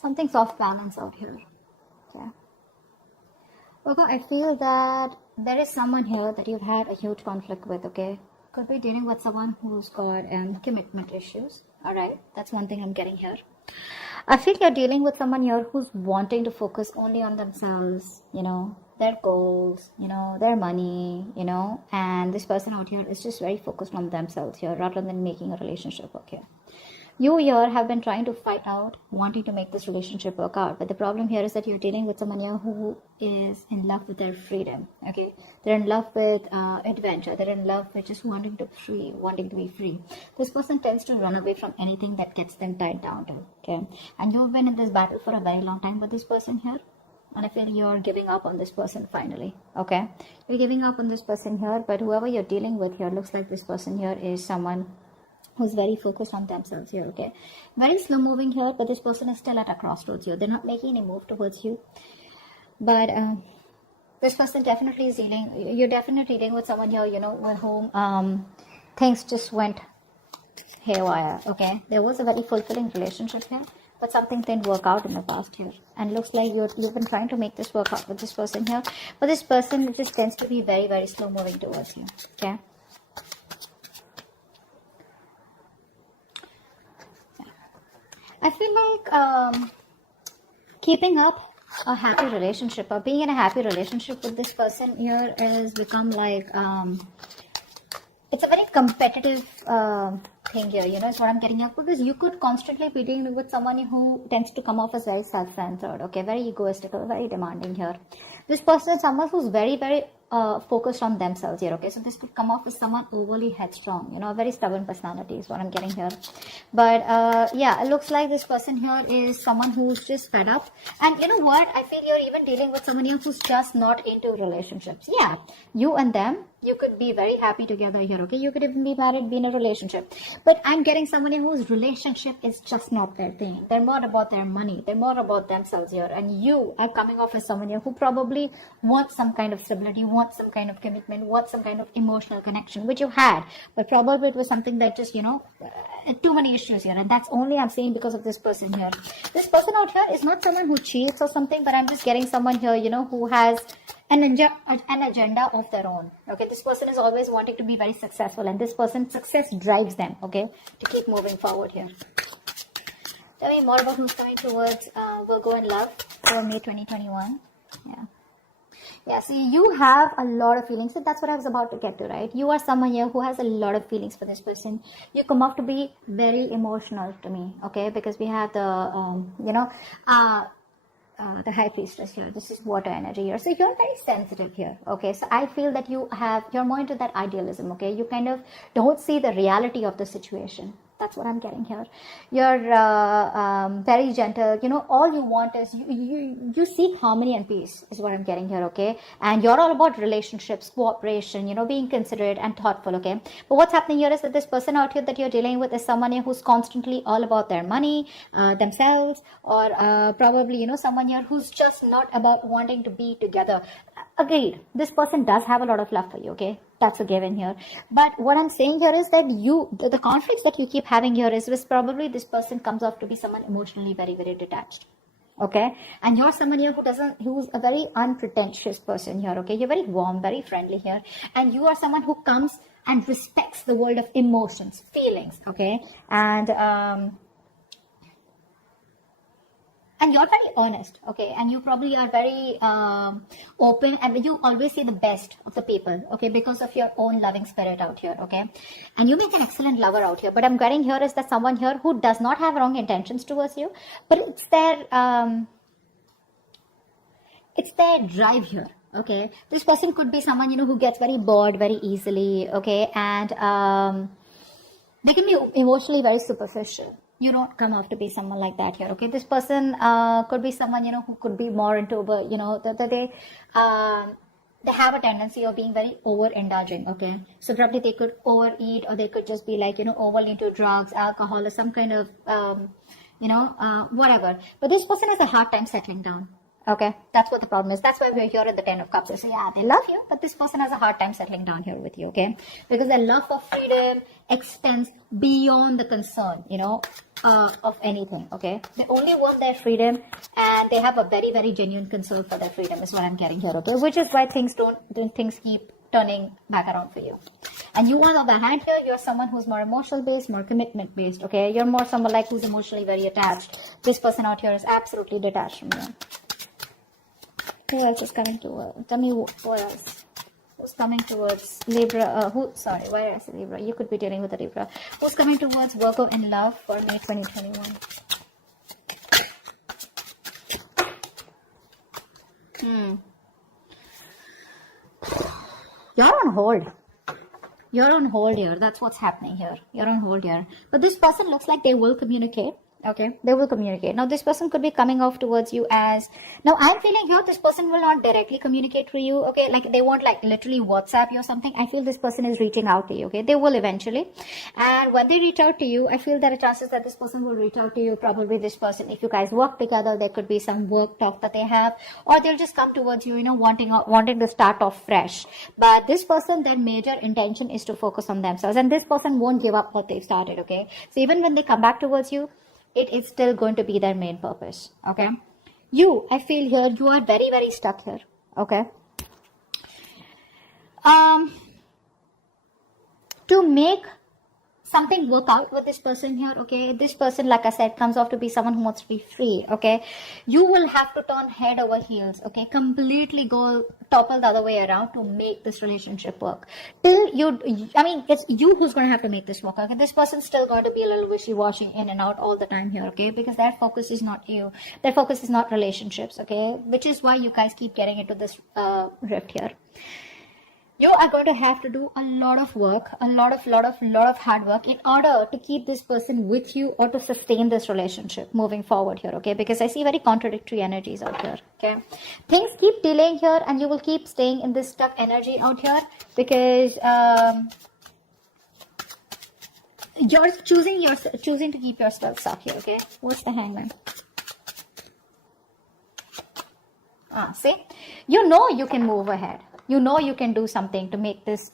Something's off balance out here. Okay. Okay, I feel that there is someone here that you've had a huge conflict with, okay? Could be dealing with someone who's got commitment issues. Alright, that's one thing I'm getting here. I feel you're dealing with someone here who's wanting to focus only on themselves, you know, their goals, you know, their money, you know, and this person out here is just very focused on themselves here rather than making a relationship work here. You here have been trying to fight out, wanting to make this relationship work out. But the problem here is that you're dealing with someone here who is in love with their freedom, okay? They're in love with adventure. They're in love with just wanting to be free. This person tends to run away from anything that gets them tied down to, okay? And you've been in this battle for a very long time with this person here. And I feel you're giving up on this person finally, okay? You're giving up on this person here, but whoever you're dealing with here looks like this person here is someone who's very focused on themselves here, okay? Very slow moving here, but this person is still at a crossroads here. They're not making any move towards you. But this person definitely is dealing, you're definitely dealing with someone here, you know, with whom things just went haywire, okay? There was a very fulfilling relationship here, but something didn't work out in the past here. And looks like you've been trying to make this work out with this person here. But this person just tends to be very, very slow moving towards you, okay? I feel like keeping up a happy relationship or being in a happy relationship with this person here has become like, it's a very competitive thing here, you know, is what I'm getting at, because you could constantly be dealing with someone who tends to come off as very self-centered, okay, very egoistical, very demanding here. This person is someone who's very, very focused on themselves here, okay? So this could come off as someone overly headstrong, you know, a very stubborn personality is what I'm getting here. But yeah, it looks like this person here is someone who's just fed up. And you know what? I feel you're even dealing with someone here who's just not into relationships. Yeah, you and them, you could be very happy together here, okay? You could even be married, be in a relationship. But I'm getting someone here whose relationship is just not their thing. They're more about their money. They're more about themselves here. And you are coming off as someone here who probably wants some kind of stability, wants some kind of commitment, wants some kind of emotional connection, which you had. But probably it was something that just, you know, too many issues here. And that's only I'm saying because of this person here. This person out here is not someone who cheats or something, but I'm just getting someone here, you know, who has an agenda of their own, okay? This person is always wanting to be very successful, and this person's success drives them, okay, to keep moving forward here. Tell me more about who's coming towards Virgo in love for May 2021. Yeah, see, you have a lot of feelings, and that's what I was about to get to, right? You are someone here who has a lot of feelings for this person. You come off to be very emotional to me, okay? Because we have the, the high priestess here. This is water energy here. So you're very sensitive here, okay? So I feel that you're more into that idealism, okay? You kind of don't see the reality of the situation. That's what I'm getting here. You're very gentle. You know, all you want is you seek harmony and peace is what I'm getting here, okay? And you're all about relationships, cooperation, you know, being considerate and thoughtful, okay? But what's happening here is that this person out here that you're dealing with is someone here who's constantly all about their money, themselves, or probably, you know, someone here who's just not about wanting to be together. Agreed, this person does have a lot of love for you, okay? That's a given here. But what I'm saying here is that the conflicts that you keep having here is probably this person comes off to be someone emotionally very, very detached. Okay? And you're someone here who's a very unpretentious person here. Okay? You're very warm, very friendly here. And you are someone who comes and respects the world of emotions, feelings. Okay? And you're very honest, okay? And you probably are very open, and you always see the best of the people, okay? Because of your own loving spirit out here, okay? And you make an excellent lover out here. But I'm getting here is that someone here who does not have wrong intentions towards you, but it's their drive here, okay? This person could be someone, you know, who gets very bored very easily, okay? And they can be emotionally very superficial. You don't come off to be someone like that here, okay? This person could be someone, you know, who could be more into, you know, they have a tendency of being very over-indulging, okay? So probably they could overeat, or they could just be like, you know, overly into drugs, alcohol, or some kind of, whatever. But this person has a hard time settling down, Okay, that's what the problem is. That's why we're here at the 10 of Cups. So yeah, they love you, but this person has a hard time settling down here with you, okay? Because their love for freedom extends beyond the concern, of anything, okay? They only want their freedom, and they have a very, very genuine concern for their freedom is what I'm getting here, okay? Which is why things keep turning back around for you. And you, on the other hand, here, you're someone who's more emotional based, more commitment based, okay? You're more someone like who's emotionally very attached. This person out here is absolutely detached from you. Who else is coming towards? Tell me who else. Who's coming towards Libra? Why did I say Libra? You could be dealing with a Libra. Who's coming towards Virgo in love for May 2021? You're on hold. You're on hold here. That's what's happening here. You're on hold here. But this person looks like they will communicate. Okay, they will communicate. Now, this person could be coming off towards you as... Now, I'm feeling here this person will not directly communicate to you. Okay, like they won't like literally WhatsApp you or something. I feel this person is reaching out to you. Okay, they will eventually. And when they reach out to you, I feel there are chances that this person will reach out to you. Probably this person, if you guys work together, there could be some work talk that they have. Or they'll just come towards you, wanting to start off fresh. But this person, their major intention is to focus on themselves. And this person won't give up what they've started. Okay, so even when they come back towards you, it is still going to be their main purpose. Okay, I feel here you are very, very stuck here. Okay, to make something work out with this person here, okay, this person, like I said, comes off to be someone who wants to be free. Okay, you will have to turn head over heels, okay, completely go topple the other way around to make this relationship work. It's you who's going to have to make this work. Okay, this person's still going to be a little wishy-washy in and out all the time here, okay, because their focus is not you, their focus is not relationships, okay, which is why you guys keep getting into this rift here. You are going to have to do a lot of work, a lot of hard work in order to keep this person with you or to sustain this relationship moving forward here, okay? Because I see very contradictory energies out here, okay? Things keep delaying here and you will keep staying in this stuck energy out here because you're choosing to keep yourself stuck here, okay? What's the Hangman? See? You can move ahead. You can do something to make this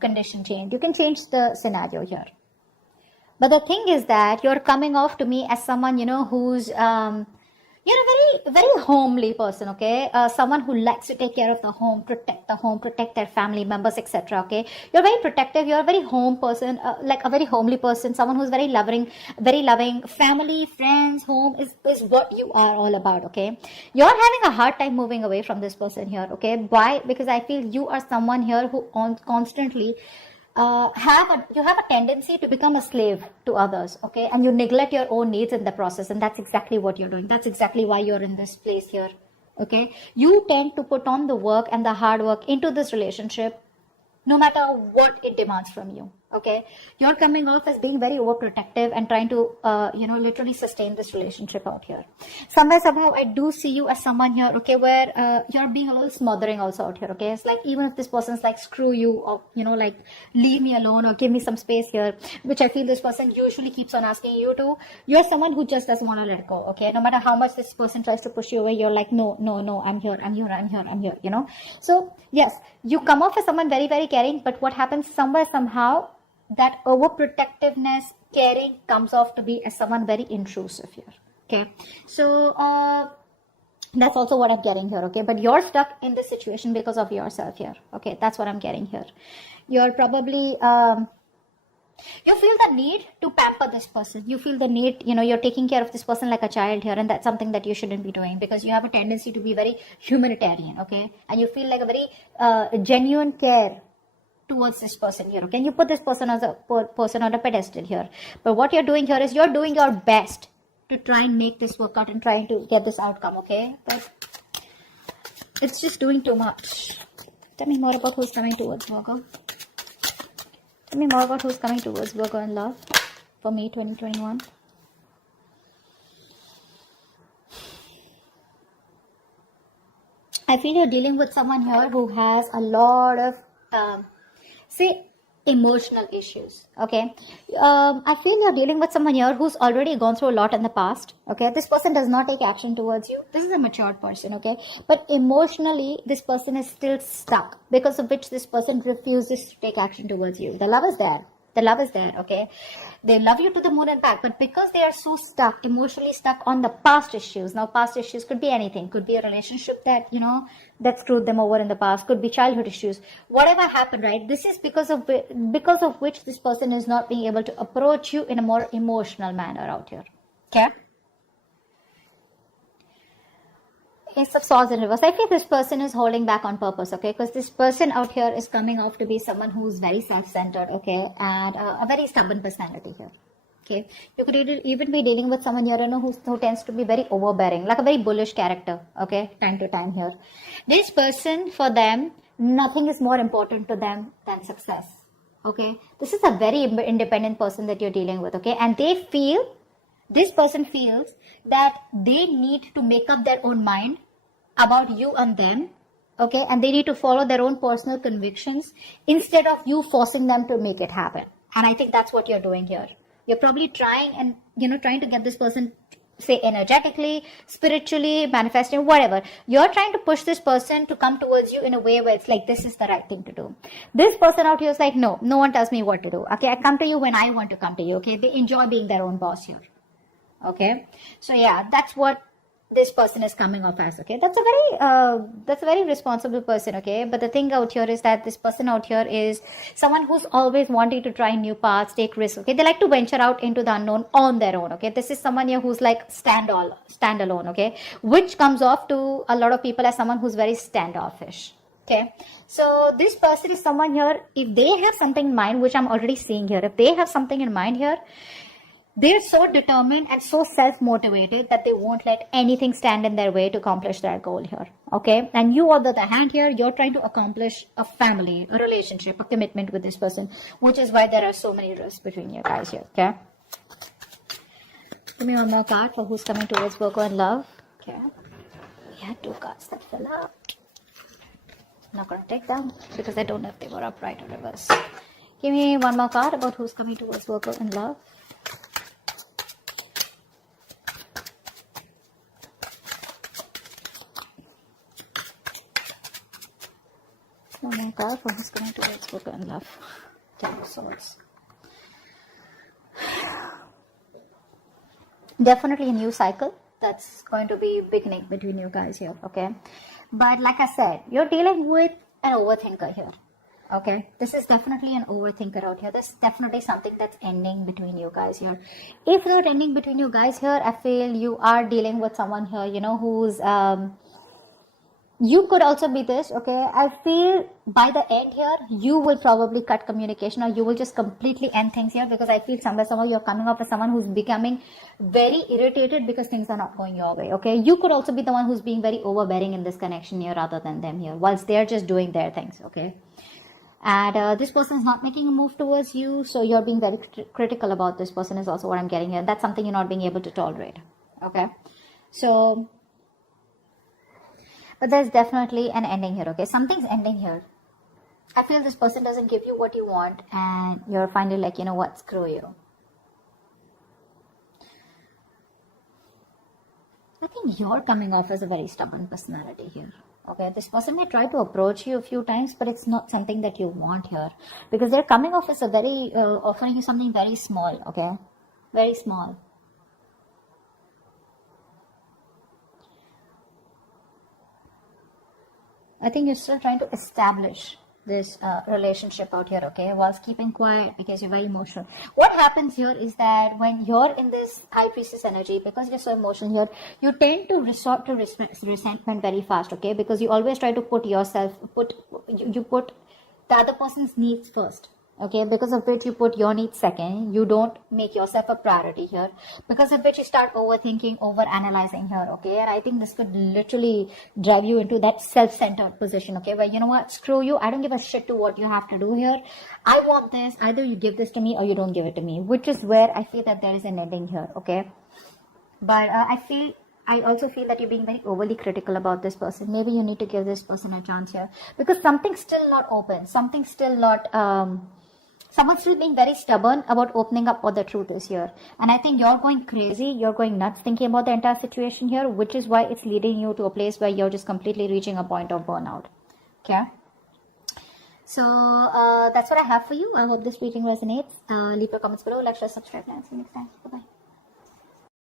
condition change. You can change the scenario here. But the thing is that you're coming off to me as someone, who's, you're a very, very homely person, okay? Someone who likes to take care of the home, protect their family members, etc., okay? You're very protective. You're a very home person, like a very homely person, someone who's very loving. Family, friends, home is what you are all about, okay? You're having a hard time moving away from this person here, okay? Why? Because I feel you are someone here who constantly you have a tendency to become a slave to others, okay, and you neglect your own needs in the process, and that's exactly what you're doing. That's exactly why you're in this place here, okay? You tend to put on the work and the hard work into this relationship no matter what it demands from you, okay? You're coming off as being very overprotective and trying to literally sustain this relationship out here. Somehow I do see you as someone here, okay, where you're being a little smothering also out here, okay? It's like even if this person's like screw you or like leave me alone or give me some space here, which I feel this person usually keeps on asking you to, you're someone who just doesn't want to let go, okay? No matter how much this person tries to push you away, you're like no, I'm here, so yes, you come off as someone very, very caring, but what happens somehow that overprotectiveness, caring comes off to be as someone very intrusive here, okay? So that's also what I'm getting here, okay? But you're stuck in this situation because of yourself here, okay? That's what I'm getting here. You're probably you feel the need to pamper this person. You feel the need, you're taking care of this person like a child here, and that's something that you shouldn't be doing because you have a tendency to be very humanitarian, okay? And you feel like a very genuine care towards this person here, okay? And you put this person as a person on a pedestal here. But what you're doing here is you're doing your best to try and make this work out and trying to get this outcome, okay? But it's just doing too much. Tell me more about who's coming towards Virgo. Tell me more about who's coming towards Virgo in love for May 2021. I feel you're dealing with someone here who has a lot of emotional issues. Okay, I feel you're dealing with someone here who's already gone through a lot in the past. Okay, this person does not take action towards you. This is a matured person. Okay, but emotionally this person is still stuck, because of which this person refuses to take action towards you. The love is there, the love is there. Okay, they love you to the moon and back, but because they are so stuck, emotionally stuck on the past issues. Now past issues could be anything, could be a relationship that, you know, that screwed them over in the past, could be childhood issues, whatever happened, right? This is because of which this person is not being able to approach you in a more emotional manner out here. Okay, Ace of Swords in reverse. I feel this person is holding back on purpose, okay? Because this person out here is coming off to be someone who's very self-centered, okay? And a very stubborn personality here, okay? You could even be dealing with someone here, you know, who tends to be very overbearing, like a very bullish character, okay? Time to time here. This person, for them, nothing is more important to them than success, okay? This is a very independent person that you're dealing with, okay? And this person feels that they need to make up their own mind about you and them, okay, and they need to follow their own personal convictions instead of you forcing them to make it happen. And I think that's what you're doing here. You're probably trying to get this person, say, energetically, spiritually, manifesting, whatever. You're trying to push this person to come towards you in a way where it's like, this is the right thing to do. This person out here is like, no one tells me what to do, okay? I come to you when I want to come to you, okay? They enjoy being their own boss here, okay? So yeah, that's what this person is coming off as, okay? That's a very responsible person, okay? But the thing out here is that this person out here is someone who's always wanting to try new paths, take risks, okay? They like to venture out into the unknown on their own, okay? This is someone here who's like standalone, okay? Which comes off to a lot of people as someone who's very standoffish, okay? So this person is someone here, if they have something in mind, which I'm already seeing here, if they have something in mind here, they're so determined and so self-motivated that they won't let anything stand in their way to accomplish their goal here, okay? And you, on the other hand here, you're trying to accomplish a family, a relationship, a commitment with this person, which is why there are so many risks between you guys here, okay? Give me one more card for who's coming towards Virgo in love, okay? We had 2 cards that fell out. I'm not going to take them because I don't know if they were upright or reverse. Give me one more card about who's coming towards Virgo in love. One more card for who's coming towards Virgo in love. 10 of Swords. Definitely a new cycle that's going to be beginning between you guys here, okay? But like I said, you're dealing with an overthinker here, okay? This is definitely an overthinker out here. This is definitely something that's ending between you guys here. If not ending between you guys here, I feel you are dealing with someone here, you know, who's you could also be this, okay? I feel by the end here, you will probably cut communication, or you will just completely end things here, because I feel somehow you're coming off as someone who's becoming very irritated because things are not going your way, okay? You could also be the one who's being very overbearing in this connection here rather than them here, whilst they're just doing their things, okay? And this person is not making a move towards you, so you're being very critical about this person is also what I'm getting here. That's something you're not being able to tolerate, okay? So... but there's definitely an ending here, okay? Something's ending here. I feel this person doesn't give you what you want, and you're finally like, you know what, screw you. I think you're coming off as a very stubborn personality here, okay? This person may try to approach you a few times, but it's not something that you want here, because they're coming off as a very, offering you something very small, okay? Very small. I think you're still trying to establish this relationship out here, okay, whilst keeping quiet because you're very emotional. What happens here is that when you're in this High Priestess energy, because you're so emotional here, you tend to resort to resentment very fast, okay, because you always try to put you put the other person's needs first, okay, because of which you put your needs second. You don't make yourself a priority here, because of which you start overthinking, over-analyzing here, okay? And I think this could literally drive you into that self-centered position, okay, where, you know what, screw you, I don't give a shit to what you have to do here. I want this, either you give this to me or you don't give it to me, which is where I feel that there is an ending here, okay? But I also feel that you're being very overly critical about this person. Maybe you need to give this person a chance here, because something's still not open, something's still not Someone's still being very stubborn about opening up what the truth is here. And I think you're going crazy, you're going nuts thinking about the entire situation here, which is why it's leading you to a place where you're just completely reaching a point of burnout. Okay? So that's what I have for you. I hope this reading resonates. Leave your comments below, like, share, subscribe, and see you next time. Bye-bye.